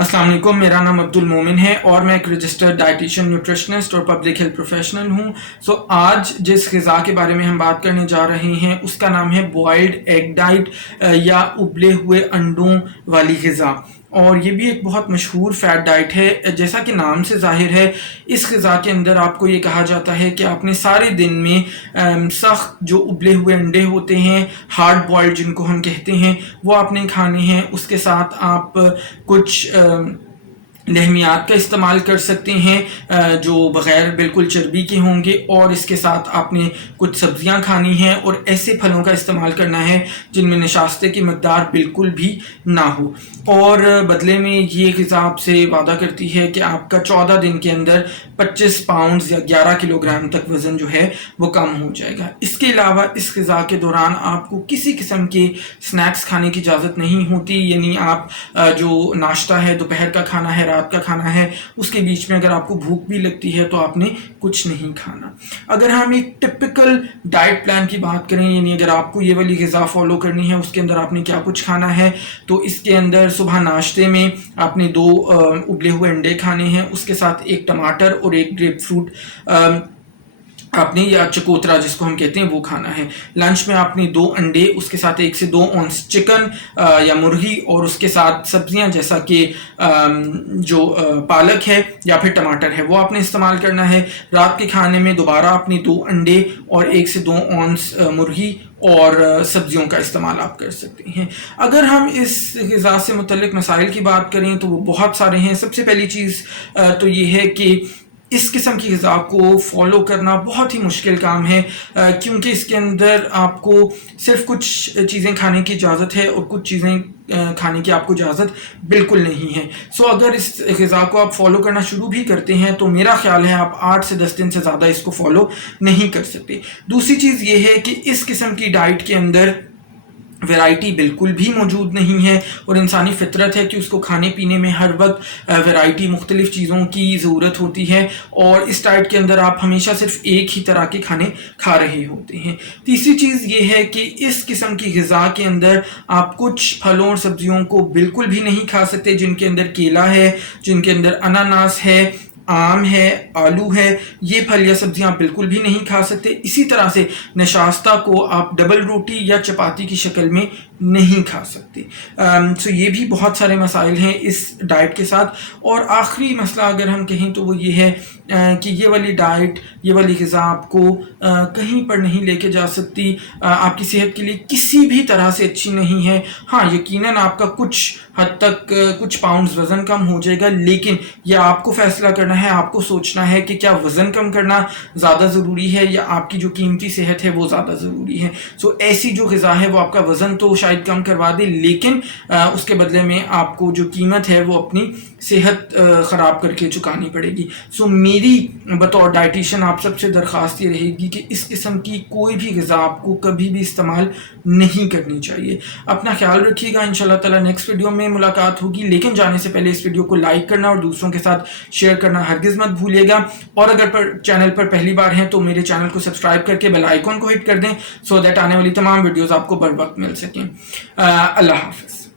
अस्सलाम वालेकुम, मेरा नाम अब्दुल मोमिन है और मैं एक रजिस्टर्ड डाइटिशियन, न्यूट्रिशनिस्ट और पब्लिक हेल्थ प्रोफेशनल हूँ। आज जिस ग़िज़ा के बारे में हम बात करने जा रहे हैं उसका नाम है बॉइल्ड एग डाइट या उबले हुए अंडों वाली ग़िज़ा। और ये भी एक बहुत मशहूर फ़ैट डाइट है। जैसा कि नाम से ज़ाहिर है, इस ग़िज़ा के अंदर आपको ये कहा जाता है कि आपने सारे दिन में सख्त जो उबले हुए अंडे होते हैं, हार्ड बॉइल्ड जिनको हम कहते हैं, वो आपने खाने हैं। उसके साथ आप कुछ लहमियात का इस्तेमाल कर सकते हैं जो बग़ैर बिल्कुल चर्बी के होंगे, और इसके साथ आपने कुछ सब्ज़ियां खानी हैं और ऐसे फलों का इस्तेमाल करना है जिनमें नशास्ते की मकदार बिल्कुल भी ना हो। और बदले में ये ग़िज़ा आपसे वादा करती है कि आपका 14 दिन के अंदर 25 पाउंड्स या 11 किलोग्राम तक वज़न जो है वो कम हो जाएगा। इसके अलावा इस ग़िज़ा के दौरान आपको किसी किस्म के स्नैक्स खाने की इजाज़त नहीं होती, यानी आप जो नाश्ता है, दोपहर का खाना है, रात का खाना है, उसके बीच में अगर आपको भूख भी लगती है तो आपने कुछ नहीं खाना। अगर हम एक टिपिकल डाइट प्लान की बात करें, यानी अगर आपको ये वाली ग़िज़ा फॉलो करनी है, उसके अंदर आपने क्या कुछ खाना है, तो इसके अंदर सुबह नाश्ते में आपने 2 उबले हुए अंडे खाने हैं, उसके साथ 1 टमाटर और 1 ग्रेप फ्रूट आपने, या चकोतरा जिसको हम कहते हैं, वो खाना है। लंच में आपने 2 अंडे, उसके साथ 1 से 2 औंस चिकन या मुर्गी, और उसके साथ सब्जियां जैसा कि जो पालक है या फिर टमाटर है वो आपने इस्तेमाल करना है। रात के खाने में दोबारा आपने 2 अंडे और 1 से 2 औंस मुर्गी और सब्जियों का इस्तेमाल आप कर सकते हैं। अगर हम इस ग़िज़ा से मुतल्लिक़ मसाइल की बात करें तो वो बहुत सारे हैं। सबसे पहली चीज़ तो ये है कि इस किस्म की ग़िज़ा को फॉलो करना बहुत ही मुश्किल काम है, क्योंकि इसके अंदर आपको सिर्फ कुछ चीज़ें खाने की इजाज़त है और कुछ चीज़ें खाने की आपको इजाज़त बिल्कुल नहीं है। अगर इस ग़िज़ा को आप फॉलो करना शुरू भी करते हैं तो मेरा ख्याल है आप 8 से 10 दिन से ज़्यादा इसको फॉलो नहीं कर सकते। दूसरी चीज़ ये है कि इस किस्म की डाइट के अंदर वैरायटी बिल्कुल भी मौजूद नहीं है, और इंसानी फितरत है कि उसको खाने पीने में हर वक्त वैरायटी, मुख्तलिफ़ चीज़ों की ज़रूरत होती है, और इस डाइट के अंदर आप हमेशा सिर्फ एक ही तरह के खाने खा रहे होते हैं। तीसरी चीज़ ये है कि इस किस्म की ग़िज़ा के अंदर आप कुछ फलों और सब्जियों को बिल्कुल भी नहीं खा सकते, जिनके अंदर केला है, जिनके अंदर अनानास है, आम है, आलू है, ये फल या सब्जियां बिल्कुल भी नहीं खा सकते। इसी तरह से नशास्ता को आप डबल रोटी या चपाती की शक्ल में नहीं खा सकते। ये भी बहुत सारे मसाइल हैं इस डाइट के साथ। और आखिरी मसला अगर हम कहें तो वो ये है कि ये वाली डाइट, ये वाली ग़िज़ा आपको कहीं पर नहीं लेके जा सकती, आपकी सेहत के लिए किसी भी तरह से अच्छी नहीं है। हाँ, यकीनन आपका कुछ हद तक कुछ पाउंड्स वज़न कम हो जाएगा, लेकिन यह आपको फ़ैसला करना है, आपको सोचना है कि क्या वज़न कम करना ज़्यादा ज़रूरी है या आपकी जो कीमती सेहत है वो ज़्यादा ज़रूरी है। ऐसी जो ग़िज़ा है वो आपका वज़न तो शायद कम करवा दे, लेकिन उसके बदले में आपको जो कीमत है वो अपनी सेहत ख़राब करके चुकानी पड़ेगी। मेरी बतौर डाइटिशियन आप सबसे दरख्वास्त ये रहेगी कि इस किस्म की कोई भी ग़िज़ा आपको कभी भी इस्तेमाल नहीं करनी चाहिए। अपना ख्याल रखिएगा। इंशाल्लाह ताला नेक्स्ट वीडियो में मुलाकात होगी, लेकिन जाने से पहले इस वीडियो को लाइक करना और दूसरों के साथ शेयर करना हरगिज़ मत भूलिएगा। और अगर चैनल पर पहली बार हैं तो मेरे चैनल को सब्सक्राइब करके बेल आइकन को हिट कर दें, सो दैट आने वाली तमाम वीडियोज़ आपको बर वक्त मिल सकें। अल्लाह हाफ़िज़।